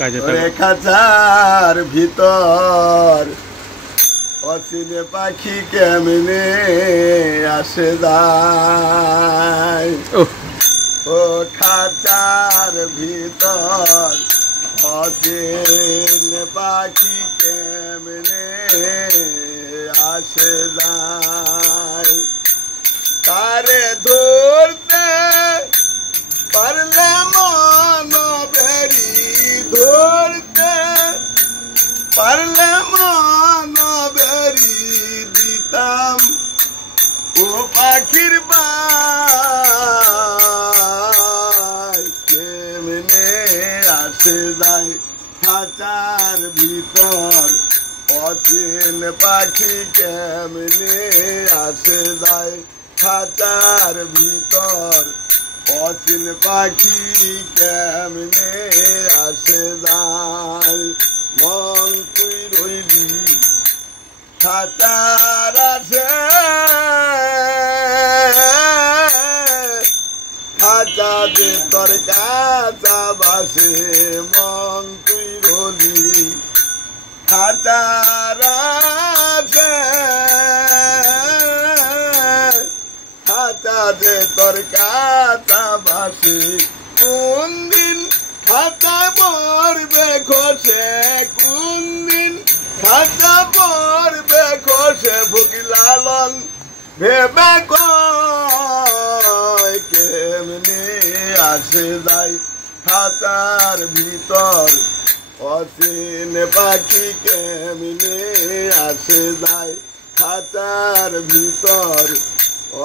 খাঁচার ভিতর অচিনে পাখি কেমনে আসে যায়। ও খাঁচার ভিতর অচিনে পাখি কেমনে আসে যায়। তারে ধরতে পারলে মন বেরি, ধরতে পারলে মন বেরি দিতাম ও পাখির বাই কেমনে আসে যায়। খাঁচার ভিতর অচিন পাখি কেমনে আসে যায়। খাঁচার ভিতর অচিন পাখি কেমনে আসে যায়। মন তুই রইলি খাঁচার আছে, খাঁচা যে তোর কাঁচা বাসে। মন তুই রইলি খাঁচার আছে, খাঁচা যে তোর কাঁচা বাসে। কোন দিন খাঁচা পড়বে খসে, কোন দিন খাঁচা পড়বে খসে। ভুগি লালন ভেবে কয় কেমনে আসে যায়। খাঁচার ভিতর অচিন পাখি কেমনে আসে যায়। খাঁচার ভিতর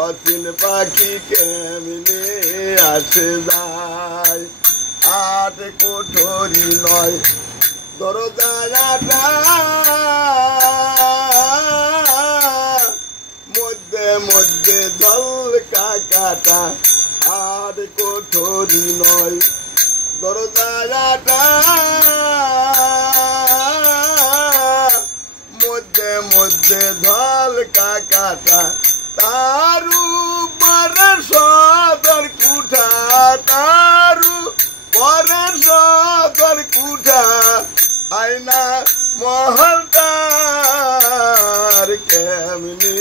অচিন পাখি কেমনে আসে যায়। আট কোঠরি নয় দরজাটা, মধ্যে মধ্যে ঝলকা কাটা। আট কোঠরি নয় দরজাটা, মধ্যে মধ্যে ঝলকা কাটা। তারু পরে সদর কুঠা, তারু পরে সদর কুঠা। আয়না মহলদার কেমনি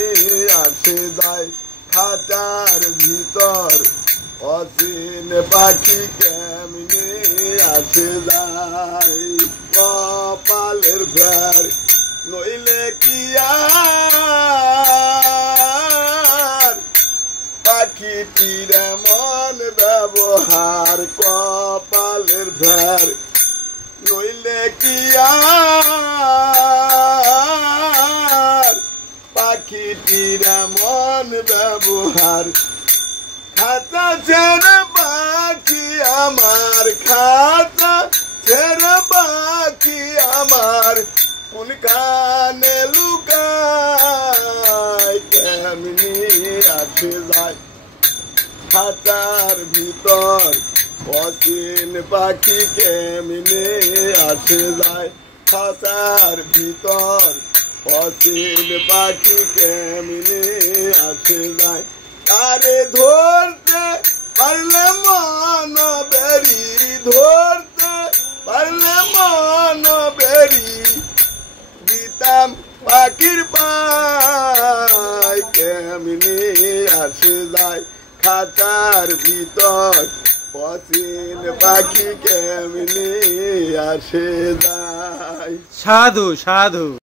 আসে যায়। খাঁচার ভিতর অচিন পাখি কেমনি আসে যায়। কপালের ফের নইলে কি আর পাখিটির এমন ব্যবহার। কপালের ফের নইলে কি আর পাখিটির এমন ব্যবহার। খাঁচা ছেড়ে পাখি আমার, খাঁচা ছেড়ে পাখি আমার কোন কানে লুকায় কেমনি আসে যায়। খাঁচার ভিতর অচিন পাখি কেমনে আসে যায়। খাঁচার ভিতর অচিন পাখি কেমনে আসে যায়। তারে ধরতে পারলে মন বেরি, ধরতে পারলে মন বেরি দিতাম পাখির পাই কেমনি আসে যায়। খাঁচার ভিতর অচিন পাখি কেমনি আসে যায়। সাধু সাধু।